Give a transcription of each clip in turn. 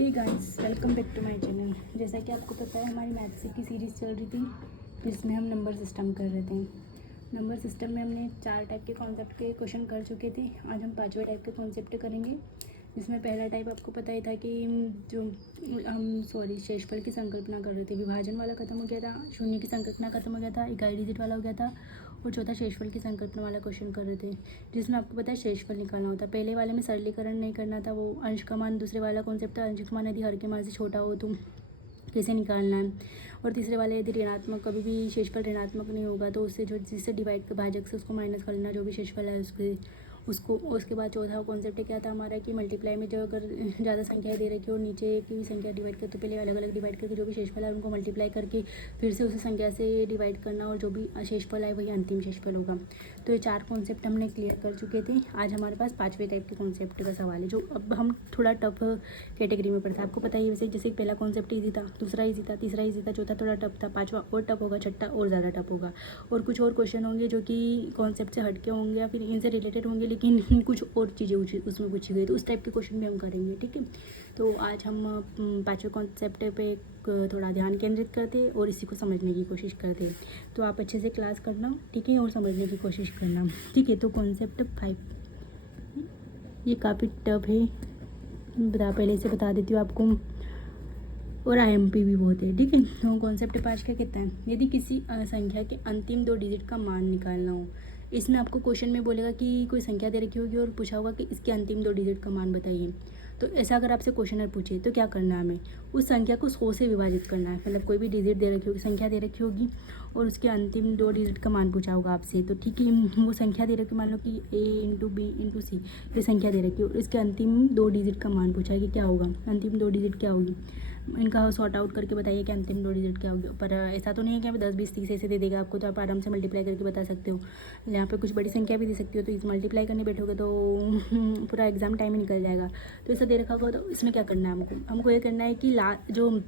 Hey guys, welcome back to my channel. जैसा कि आपको पता है, हमारी मैथ्स की सीरीज़ चल रही थी जिसमें हम नंबर सिस्टम कर रहे थे। नंबर सिस्टम में हमने 4 टाइप के कॉन्सेप्ट के क्वेश्चन कर चुके थे। आज हम 5वें टाइप के कॉन्सेप्ट करेंगे, जिसमें पहला टाइप आपको पता ही था कि जो हम शेषफल की संकल्पना कर रहे थे। विभाजन वाला खत्म हो गया था, शून्य की संकल्पना खत्म हो गया था, इकाई डिजिट वाला हो गया था और चौथा शेषफल की संकल्पना वाला क्वेश्चन कर रहे थे, जिसमें आपको पता है शेषफल निकालना होता है। पहले वाले में सरलीकरण नहीं करना था, वो अंश का मान। दूसरे वाला कॉन्सेप्ट था अंश का मान यदि हर के मान से छोटा हो तो कैसे निकालना है। और तीसरे वाले यदि ऋणात्मक, कभी भी शेषफल ऋणात्मक नहीं होगा तो उससे जो जिससे डिवाइड का भाजक से उसको माइनस कर लेना, जो भी शेषफल है उसको। उसके बाद चौथा कॉन्सेप्ट क्या था हमारा कि मल्टीप्लाई में जो अगर ज़्यादा संख्याएं दे रखी हो और नीचे की भी संख्या डिवाइड कर, तो पहले अलग अलग डिवाइड करके जो भी शेषफल है उनको मल्टीप्लाई करके फिर से उसी संख्या से डिवाइड करना, और जो भी शेषफल है वही अंतिम शेषफल होगा। तो ये 4 कॉन्सेप्ट हमने क्लियर कर चुके थे। आज हमारे पास 5वें टाइप के कॉन्सेप्ट का सवाल है, जो अब हम थोड़ा टफ कैटेगरी में पढ़ता है। आपको पता ही है वैसे, जैसे पहला कॉन्सेप्ट ईजी था, दूसरा ईजी था, तीसरा ईजी था, चौथा थोड़ा टफ था, पाँचवा और टफ होगा, छठा और ज़्यादा टफ होगा। और कुछ और क्वेश्चन होंगे जो कि कॉन्सेप्ट से हटके होंगे या फिर इनसे रिलेटेड होंगे, लेकिन कुछ और चीज़ें उसमें पूछी गई, तो उस टाइप के क्वेश्चन भी हम करेंगे। ठीक है, तो आज हम 5वें कॉन्सेप्ट पे थोड़ा ध्यान केंद्रित करते और इसी को समझने की कोशिश करते। तो आप अच्छे से क्लास करना, ठीक है, और समझने की कोशिश करना। ठीक है, तो कॉन्सेप्ट 5 ये काफ़ी टफ है, पहले से बता देती हूँ आपको, और आईएमपी भी बहुत है। ठीक है, तो कॉन्सेप्ट 5 का कहता है, यदि किसी संख्या के अंतिम 2 डिजिट का मान निकालना हो। इसमें आपको क्वेश्चन में बोलेगा कि कोई संख्या दे रखी होगी और पूछा होगा कि इसके अंतिम 2 डिजिट का मान बताइए। तो ऐसा अगर आपसे क्वेश्चनर पूछे तो क्या करना है, हमें उस संख्या को 100 से विभाजित करना है। मतलब कोई भी डिजिट दे रखी होगी, संख्या दे रखी होगी और उसके अंतिम 2 डिजिट का मान पूछा होगा आपसे। तो ठीक है, वो संख्या दे रखी, मान लो कि a इंटू बी इंटू सी, ये संख्या दे रखी है और इसके अंतिम 2 डिजिट का मान पूछा है कि क्या होगा, अंतिम 2 डिजिट क्या होगी। इनका सॉर्ट आउट करके बताइए कि अंतिम 2 डिजिट क्या होगी। पर ऐसा तो नहीं है कि आप 10 20 30 ऐसे दे देगा आपको, तो आप आराम से मल्टीप्लाई करके बता सकते हो। यहाँ पे कुछ बड़ी संख्या भी दे सकती हो, तो इस मल्टीप्लाई करने बैठोगे तो पूरा एग्जाम टाइम ही निकल जाएगा। तो ऐसा दे रखा होगा, तो इसमें क्या करना है हमको ये करना है कि जो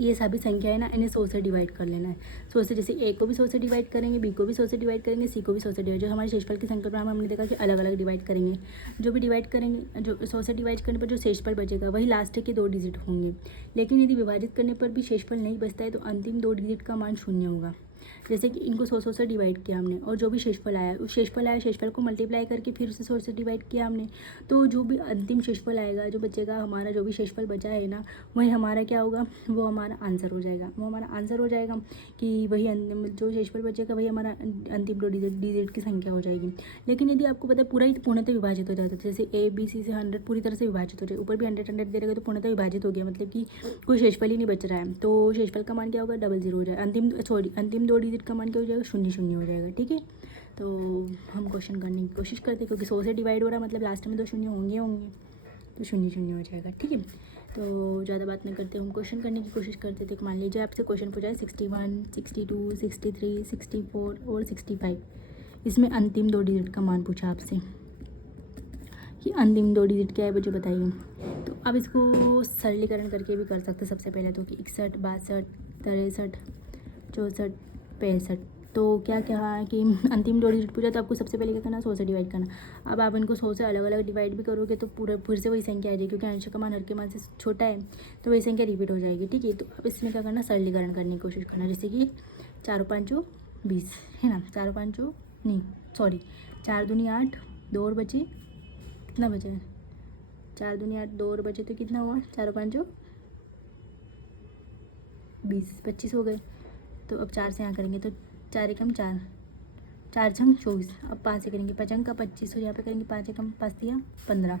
ये सभी संख्या है ना, इन्हें 100 से डिवाइड कर लेना है। 100 से, जैसे ए को भी 100 से डिवाइड करेंगे, बी को भी 100 से डिवाइड करेंगे, सी को भी 100 से डिवाइड। जो हमारे शेषफल की संकल्पना में हमने देखा कि अलग अलग डिवाइड करेंगे। जो भी डिवाइड करेंगे, जो 100 से डिवाइड करने पर जो शेषफल बचेगा वही लास्ट के 2 डिजिट होंगे। लेकिन यदि विभाजित करने पर भी शेषफल नहीं बचता है तो अंतिम 2 डिजिट का मान 0 होगा। जैसे कि इनको 100 से डिवाइड किया हमने, और जो भी शेषफल आया उस शेषफल को मल्टीप्लाई करके फिर उसे 100 से डिवाइड किया हमने, तो जो भी अंतिम शेषफल आएगा, जो बचेगा हमारा, जो भी शेषफल बचा है ना, वही हमारा क्या होगा, वो हमारा आंसर हो जाएगा। वो हमारा आंसर हो जाएगा कि वही अंतिम जो शेषफल बचेगा वही हमारा अंतिम 2 डिजिट की संख्या हो जाएगी। लेकिन यदि आपको पता है पूरा ही पूर्णतः विभाजित हो जाता है, जैसे ए बी सी से 100 पूरी तरह से विभाजित हो जाए, ऊपर भी 100 100 दे रहेगा तो पूर्णतः विभाजित हो गया, मतलब कि कोई शेषफल ही नहीं बच रहा है, तो शेषफल का मान क्या होगा, 00 हो जाएगा। अंतिम 2 डिजिट का मान क्या हो जाएगा, 00 हो जाएगा। ठीक है, तो हम क्वेश्चन करने की कोशिश करते हैं, क्योंकि 100 से डिवाइड हो रहा है मतलब लास्ट में 2 शून्य होंगे, तो 00 हो जाएगा। ठीक है, तो ज़्यादा बात नहीं करते, हम क्वेश्चन करने की कोशिश करते थे। मान लीजिए आपसे क्वेश्चन पूछा है 61, 62, 63, 64 और 65। इसमें अंतिम 2 डिजिट का मान पूछा आपसे कि अंतिम 2 डिजिट क्या है मुझे बताइए। तो अब इसको सरलीकरण करके भी कर सकते हैं। सबसे पहले तो कि 61, 62, 63, 64, 65। तो क्या क्या है कि अंतिम 2 डिजिट पूछा, तो आपको सबसे पहले क्या करना है, 100 से डिवाइड करना। अब आप इनको 100 से अलग अलग डिवाइड भी करोगे तो पूरा फिर से वही संख्या आ जाएगी, क्योंकि अंश का मान हर के मान से छोटा है, तो वही संख्या रिपीट हो जाएगी। ठीक है, तो अब इसमें क्या करना, सरलीकरण करने की कोशिश करना। जैसे कि 4 5 20 है ना, 4 5 नहीं सॉरी 4 दूनी 8, 2 और बचे, कितना बचा, 4 दूनी 8, 2 और बचे, तो कितना हुआ, 4 5 20, 25 हो गए। तो अब 4 से यहाँ करेंगे तो 4 एकम 4, 4 छंग 24। अब 5 से करेंगे, 5 अंक का 25, और यहाँ पे करेंगे 5 एकम 5 दिया 15।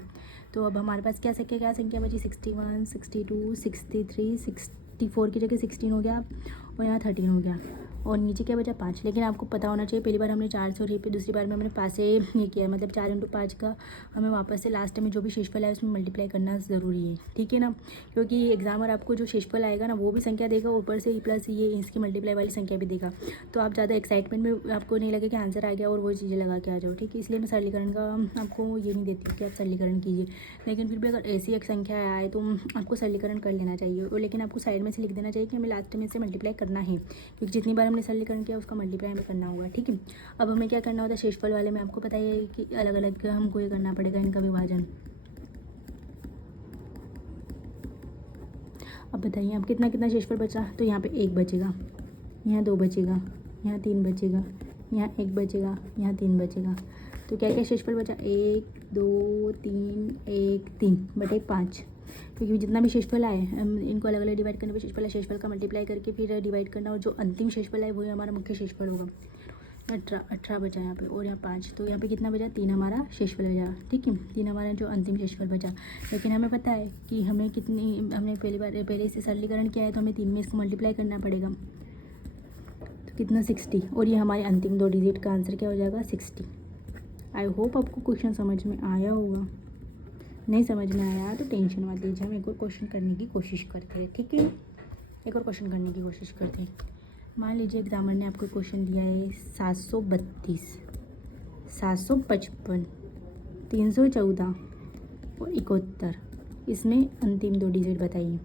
तो अब हमारे पास क्या संख्या बची, 61, 62, 63, 64 की जगह 16 हो गया, और यहाँ 13 हो गया, और नीचे क्या बचा 5। लेकिन आपको पता होना चाहिए, पहली बार हमने 4 से और ये पे दूसरी बार में हमने 5 से ये किया, मतलब 4 × 5 का हमें वापस से लास्ट में जो भी शेषफल है उसमें मल्टीप्लाई करना ज़रूरी है। ठीक है ना, क्योंकि एग्जामर आपको जो शेषफल आएगा ना वो भी संख्या देगा, ऊपर से प्लस ये इसकी मल्टीप्लाई वाली संख्या भी देगा। तो आप ज़्यादा एक्साइटमेंट में आपको नहीं लगे कि आंसर आ गया और वो चीज़ें लगा के आ जाओ। ठीक है, इसलिए मैं सरलीकरण का आपको ये नहीं देती कि आप सरलीकरण कीजिए, लेकिन फिर भी अगर ऐसी एक संख्या आए तो आपको सरलीकरण कर लेना चाहिए, और लेकिन आपको साइड में से लिख देना चाहिए कि हमें लास्ट में से मल्टीप्लाई करना है, क्योंकि जितनी बार हमने सरलीकरण किया उसका मल्टीप्लाई हमें करना होगा। ठीक है, अब हमें क्या करना होता है, शेषफल वाले में आपको पता है कि अलग अलग हमको ये करना पड़ेगा, इनका विभाजन। अब बताइए अब कितना कितना शेषफल बचा, तो यहाँ पे 1 बचेगा, यहाँ 2 बचेगा, यहाँ 3 बचेगा, यहाँ 1 बचेगा, यहाँ 3 बचेगा। तो क्या क्या शेषफल बचा, 1 2 3 1 3 बटे 5, क्योंकि जितना भी शेषफल आए हम इनको अलग अलग डिवाइड करने पर शेषफल का मल्टीप्लाई करके फिर डिवाइड करना, और जो अंतिम शेषफल आए वही हमारा मुख्य शेषफल होगा। 18 बचा यहाँ पे, और यहाँ 5, तो यहाँ पे कितना बचा, 3 हमारा शेषफल बचा। ठीक है, 3 हमारा जो अंतिम शेषफल बचा। लेकिन हमें पता है कि हमें कितनी, हमने पहले इसे सरलीकरण किया है, तो हमें 3 में इसको मल्टीप्लाई करना पड़ेगा, तो कितना 60, और ये हमारे अंतिम 2 डिजिट का आंसर क्या हो जाएगा 60। आई होप आपको क्वेश्चन समझ में आया होगा। नहीं समझ में आया तो टेंशन मत लीजिए, हम एक और क्वेश्चन करने की कोशिश करते हैं। ठीक है, एक और क्वेश्चन करने की कोशिश करते हैं। मान लीजिए एग्जामर ने आपको क्वेश्चन दिया है 732, 755, 314 और 71, इसमें अंतिम 2 डिजिट बताइए।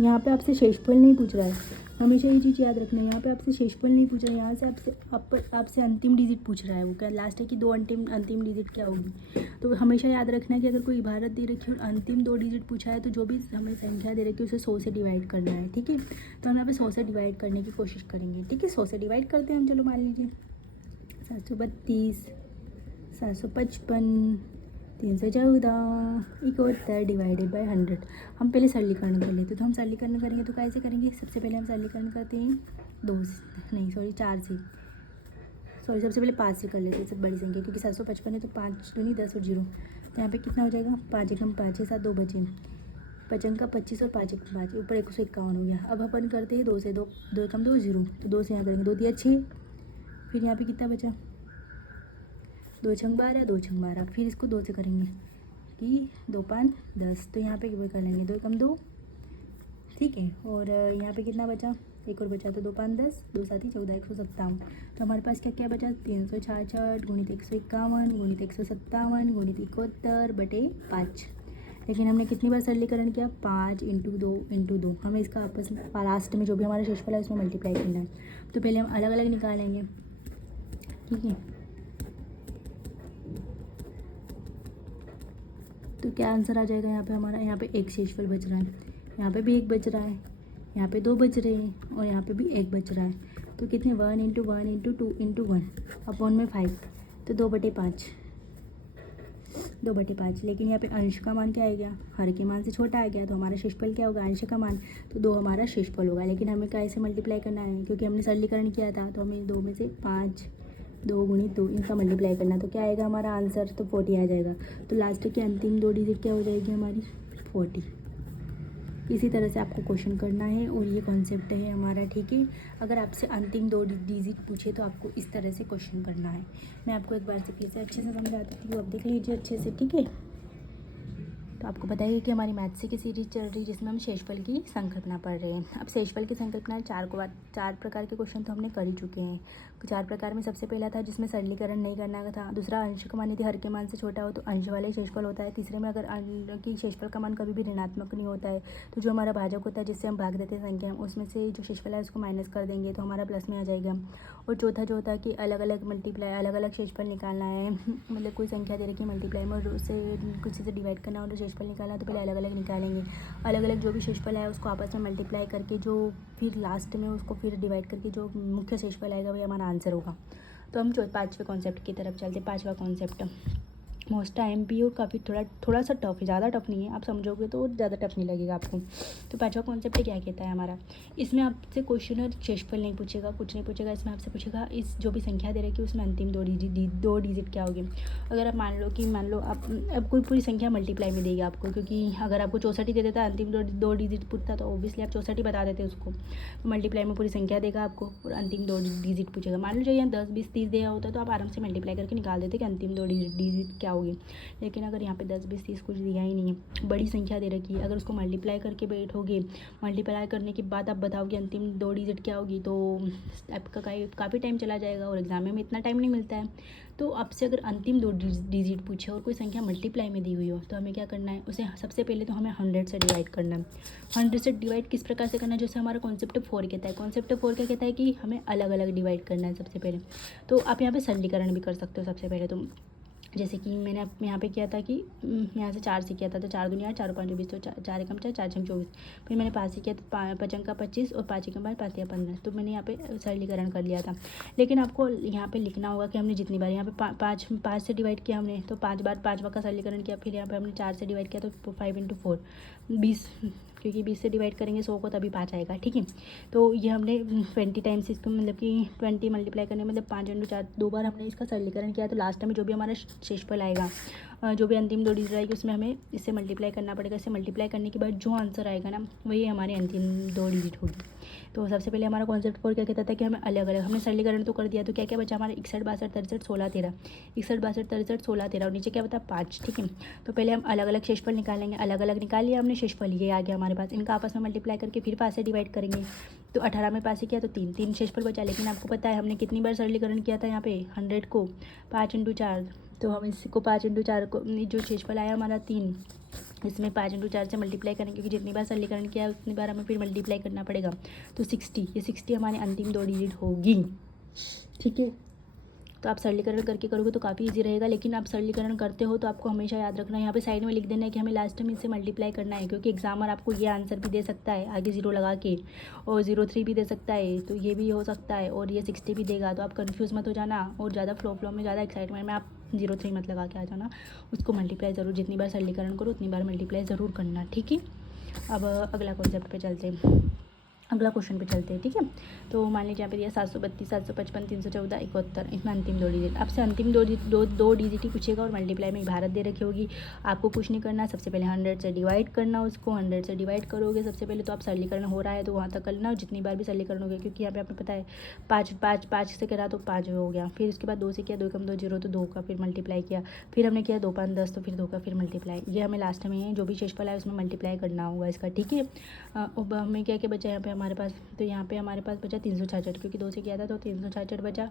यहाँ पे आपसे शेषफल नहीं पूछ रहा है, हमेशा ये चीज़ याद रखना है। यहाँ पे आपसे शेषफल नहीं पूछ रहा है, यहाँ से आपसे अंतिम डिजिट पूछ रहा है। वो क्या लास्ट है कि 2 अंतिम डिजिट क्या होगी। तो हमेशा याद रखना है कि अगर कोई इबारत दे रखी है और अंतिम 2 डिजिट पूछा है, तो जो भी हमें संख्या दे रखी है उसे 100 से डिवाइड करना है। ठीक है, तो हम यहाँ पे 100 से डिवाइड करने की कोशिश करेंगे। ठीक है, 100 से डिवाइड करते हैं हम। चलो मान लीजिए 732, 755, 314, 71 डिवाइडेड बाय 100। हम पहले सरलीकरण कर लेते, तो हम सरलीकरण करेंगे तो कैसे करेंगे। सबसे पहले हम सरलीकरण करते हैं 4 से, सबसे पहले 5 से कर लेते हैं, सब बड़ी संख्या, क्योंकि 755 है तो 5 दूनी 10 और 0, तो यहाँ पे कितना हो जाएगा 5 एकम 5 है 7 2 बचे, 55 का 25 और 5 एकम 5, ऊपर 151 हो गया। अब अपन करते हैं 2 से, 2 एकम 2 0, तो 2 से यहाँ करेंगे 2 दिया 6, फिर यहाँ पे कितना बचा 2 छंग 12, 2 छंग 12, फिर इसको 2 से करेंगे कि 2 5 10, तो यहाँ पे कर लेंगे 2 एकम 2। ठीक है, और यहाँ पे कितना बचा, एक और बचा, तो 2 5 10, 2 7 14, 157, तो हमारे पास क्या क्या बचा 366 गुणित 151 गुणित 157 गुणित 71 बटे 5। लेकिन हमने कितनी बार सरलीकरण किया, 5 × 2 × 2। हमें इसका आपस में लास्ट में जो भी हमारा शेषफल है उसमें मल्टीप्लाई करना है। तो पहले हम अलग अलग निकालेंगे। ठीक है, तो क्या आंसर आ जाएगा यहाँ पे हमारा, यहाँ पे 1 शेषफल बच रहा है, यहाँ पे भी 1 बच रहा है, यहाँ पे 2 बच रहे हैं, और यहाँ पे भी 1 बच रहा है। तो कितने 1 × 1 × 2 × 1 अपॉन में 5, तो 2 बटे 5, 2 बटे 5। लेकिन यहाँ पे अंश का मान क्या आ गया, हर के मान से छोटा आ गया, तो हमारा शेषफल क्या होगा, अंश का मान, तो 2 हमारा शेषफल होगा। लेकिन हमें कैसे मल्टीप्लाई करना है, क्योंकि हमने सरलीकरण किया था, तो हमें 2 में से 5 2 × 2 इनका मल्टीप्लाई करना, तो क्या आएगा हमारा आंसर, तो 40 आ जाएगा। तो लास्ट की अंतिम 2 डिजिट क्या हो जाएगी हमारी 40। इसी तरह से आपको क्वेश्चन करना है, और ये कॉन्सेप्ट है हमारा। ठीक है, अगर आपसे अंतिम 2 डिजिट पूछे तो आपको इस तरह से क्वेश्चन करना है। मैं आपको एक बार से फिर से अच्छे से समझाती हूँ, आप देख लीजिए अच्छे से। ठीक है, तो आपको बताइए कि हमारी मैथ्स की सीरीज चल रही है जिसमें हम शेषफल की संकल्पना पढ़ रहे हैं। अब शेषफल की संकल्पना 4 प्रकार के क्वेश्चन तो हमने कर ही चुके हैं। 4 प्रकार में सबसे पहला था जिसमें सरलीकरण नहीं करना था, दूसरा अंश का मान यदि हर के मान से छोटा हो तो अंश वाले शेषफल होता है, तीसरे में अगर की शेषफल का मान कभी भी ऋणात्मक नहीं होता है तो जो हमारा भाजक होता है जिससे हम भाग देते हैं संख्या, उसमें से जो शेषफल है उसको माइनस कर देंगे तो हमारा प्लस में आ जाएगा। और चौथा जो होता है कि अलग अलग शेषफल निकालना है, मतलब कोई संख्या दे रखी है मल्टीप्लाई में और उससे कुछ से डिवाइड करना और शेषफल निकालना, तो पहले अलग अलग निकालेंगे। अलग अलग जो भी शेषफल है उसको आपस में मल्टीप्लाई करके जो फिर लास्ट में उसको फिर डिवाइड करके जो मुख्य शेषफल आएगा वही हमारा आंसर होगा। तो हम 5वें कॉन्सेप्ट की तरफ चलते। 5वां कॉन्सेप्ट मोस्ट MP और काफ़ी थोड़ा सा टफ है, ज़्यादा टफ नहीं है, आप समझोगे तो ज़्यादा टफ नहीं लगेगा आपको। तो 5वां कॉन्सेप्ट क्या कहता है हमारा, इसमें आपसे क्वेश्चन शेषफल नहीं पूछेगा, कुछ नहीं पूछेगा, इसमें आपसे पूछेगा इस जो भी संख्या दे रखी है उसमें अंतिम 2 डिजिट क्या होगी। अगर आप मान लो आप अब कोई पूरी संख्या मल्टीप्लाई में देगी आपको, क्योंकि अगर आपको 64 दे देता अंतिम 2 डिजिट पूछता तो ऑब्वियसली आप 64 बता देते उसको। तो मल्टीप्लाई में पूरी संख्या देगा आपको और अंतिम 2 डिजिट पूछेगा। मान लीजिए यहाँ 10 20 30 दिया होता तो आप आराम से मल्टीप्लाई करके निकाल देते कि अंतिम 2 डिजिट क्या होगी। लेकिन अगर यहाँ पे 10 20 30 कुछ दिया ही नहीं है, बड़ी संख्या दे रखी है, अगर उसको मल्टीप्लाई करके बैठोगे, मल्टीप्लाई करने के बाद आप बताओगे अंतिम 2 डिजिट क्या होगी, तो आपका काफ़ी टाइम चला जाएगा और एग्जाम में इतना टाइम नहीं मिलता है। तो आपसे अगर अंतिम 2 डिजिट पूछे और कोई संख्या मल्टीप्लाई में दी हुई हो तो हमें क्या करना है, उसे सबसे पहले तो हमें 100 से डिवाइड करना है। 100 से डिवाइड किस प्रकार से करना है, जैसे हमारा कॉन्सेप्ट 4 कहता है। कॉन्सेप्ट 4 क्या कहता है कि हमें अलग अलग डिवाइड करना है सबसे पहले। तो आप यहाँ पे सरलीकरण भी कर सकते हो। सबसे पहले तो जैसे कि मैंने यहाँ पे किया था कि यहाँ से 4 से किया था, तो 4 दूनी 8, 4 5 20, तो 4 एकम 4, 4 छंग 24। फिर मैंने 5 से किया तो 5 का 25 और 5 एकम 5, 5 या 15। तो मैंने यहाँ पे सरलीकरण कर लिया था। लेकिन आपको यहाँ पे लिखना होगा कि हमने जितनी बार यहाँ पे 5 से डिवाइड किया हमने, तो 5 बार 5वां का सरलीकरण किया। फिर यहाँ पे हमने 4 से डिवाइड किया तो 5 × 4 20, क्योंकि 20 से डिवाइड करेंगे 100 को तभी 5 आएगा, ठीक है। तो ये हमने 20 टाइम्स इसको मतलब कि 20 मल्टीप्लाई करने मतलब 5 × 4 2 बार हमने इसका सरलीकरण किया। तो लास्ट में जो भी हमारा शेषफल आएगा, जो भी अंतिम 2 डिजिट आएगी, उसमें हमें इससे मल्टीप्लाई करना पड़ेगा। इससे मल्टीप्लाई करने के बाद जो आंसर आएगा ना, वही हमारी अंतिम 2 डिजिट होगी। तो सबसे पहले हमारा कॉन्सेप्ट 4 क्या कहता था कि हमें अलग अलग, हमने सरलीकरण तो कर दिया, तो क्या क्या बचा हमारा 61 62 63 16 13, 61 62 63 16 13 और नीचे क्या बता 5, ठीक है। तो पहले हम अलग अलग शेषफल निकालेंगे। अलग अलग निकाल लिया हमने शेषफल, ये आ गया हमारे पास। इनका आपस में मल्टीप्लाई करके फिर 5 से डिवाइड करेंगे। तो 18 में 5 से किया तो 3 शेषफल बचा। लेकिन आपको पता है हमने कितनी बार सरलीकरण किया था यहाँ पे 100 को 5 × 4, तो हम इसको 5 × 4 को जो शेषफल आया हमारा 3, इसमें 5 × 4 से मल्टीप्लाई करेंगे, क्योंकि जितनी बार सरलीकरण किया है उतनी बार हमें फिर मल्टीप्लाई करना पड़ेगा। तो 60, ये 60 हमारी अंतिम 2 डिजिट होगी, ठीक है। तो आप सरलीकरण करके करोगे तो काफ़ी इजी रहेगा। लेकिन आप सरलीकरण करते हो तो आपको हमेशा याद रखना है, यहाँ पे साइड में लिख देना है कि हमें लास्ट में इससे मल्टीप्लाई करना है, क्योंकि एग्जामर आपको ये आंसर भी दे सकता है आगे 0 लगा के, और 03 भी दे सकता है, तो ये भी हो सकता है, और ये 60 भी देगा। तो आप कन्फ्यूज़ मत हो जाना, और ज़्यादा फ्लो में ज़्यादा एक्साइटमेंट में आप 03 मत लगा के आ जाना। उसको मल्टीप्लाई ज़रूर, जितनी बार सरलीकरण करो उतनी बार मल्टीप्लाई ज़रूर करना, ठीक है। अब अगला कॉन्सेप्ट पे चलते हैं, अगला क्वेश्चन पे चलते हैं, ठीक है। तो मान लीजिए यहाँ पे दिया 732 755 314 71, इसमें अंतिम 2 डिजिट। आपसे अंतिम दो डिजिट ही पूछेगा और मल्टीप्लाई में भारत दे रखी होगी। आपको कुछ नहीं करना, सबसे पहले 100 से डिवाइड करना, उसको 100 से डिवाइड करोगे सबसे पहले, तो आप सरलीकरण हो रहा है तो वहाँ तक करना, और जितनी बार भी सरलीकरण हो गया, क्योंकि यहाँ पे आपको पता है 5 से करा तो 5 हो गया। फिर उसके बाद 2 से किया, 2 कम 2 0, तो 2 का फिर मल्टीप्लाई किया। फिर हमने किया 2 5 10, तो फिर 2 का फिर मल्टीप्लाई। ये हमें लास्ट में जो भी शेषफल है उसमें मल्टीप्लाई करना होगा इसका, ठीक है। अब हमें क्या क्या बचा यहाँ पे हमारे पास, तो यहाँ पे हमारे पास बचा 366, क्योंकि 2 से किया था तो 366 बचा,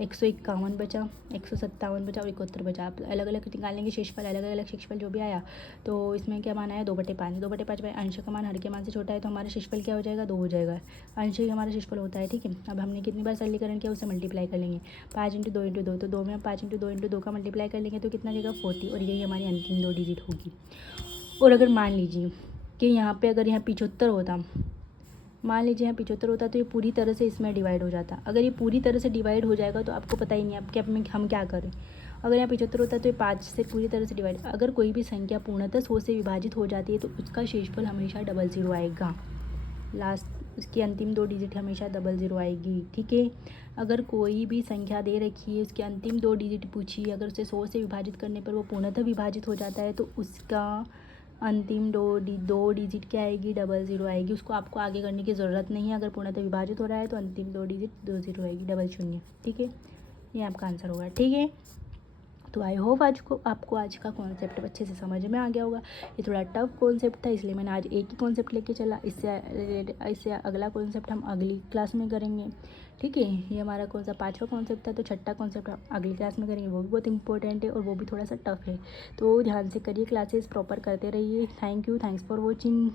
151 बचा, 157 बचा और 71 बचा। आप अलग अलग निकालेंगे शेषफल, अलग अलग शेषफल जो भी आया। तो इसमें क्या मान आया 2/5, 2/5 में अंश का मान हर के मान से छोटा है, तो हमारा शेषफल क्या हो जाएगा 2 हो जाएगा। अंश ही हमारा शेषफल होता है, ठीक है। अब हमने कितनी बार सरलीकरण किया, उससे मल्टीप्लाई कर लेंगे। 5 × 2 × 2, तो 2 में हम 5 × 2 × 2 का मल्टीप्लाई कर लेंगे, तो कितना देगा 40, और यही हमारी अंतिम 2 डिजिट होगी। और अगर मान लीजिए कि यहाँ पे अगर यहाँ 75 होता, मान लीजिए यहाँ 75 होता, तो ये पूरी तरह से इसमें डिवाइड हो जाता। अगर ये पूरी तरह से डिवाइड हो जाएगा तो आपको पता ही नहीं अब क्या हम क्या करें। अगर यहाँ 75 होता है तो ये 5 से पूरी तरह से डिवाइड। अगर कोई भी संख्या पूर्णतः 100 से विभाजित हो जाती है तो उसका शेषफल हमेशा 00 आएगा। लास्ट उसकी अंतिम 2 डिजिट हमेशा 00 आएगी, ठीक है। अगर कोई भी संख्या दे रखी है, उसकी अंतिम 2 डिजिट पूछी, अगर उसे 100 से विभाजित करने पर वो पूर्णतः विभाजित हो जाता है तो उसका अंतिम 2 डिजिट क्या आएगी 00 आएगी। उसको आपको आगे करने की ज़रूरत नहीं है। अगर पूर्णतः विभाजित हो रहा है तो अंतिम 2 डिजिट 20 आएगी, 00, ठीक है। ये आपका आंसर होगा, ठीक है। तो आई होप आपको आज का कॉन्सेप्ट अच्छे से समझ में आ गया होगा। ये थोड़ा टफ कॉन्सेप्ट था, इसलिए मैंने आज एक ही कॉन्सेप्ट लेके चला। इससे अगला कॉन्सेप्ट हम अगली क्लास में करेंगे, ठीक है। ये हमारा कौन सा 5वां कॉन्सेप्ट था, तो 6ठा कॉन्सेप्ट हम अगली क्लास में करेंगे। वो भी बहुत इंपॉर्टेंट है और वो भी थोड़ा सा टफ है, तो ध्यान से करिए, क्लासेस प्रॉपर करते रहिए। Thanks for watching.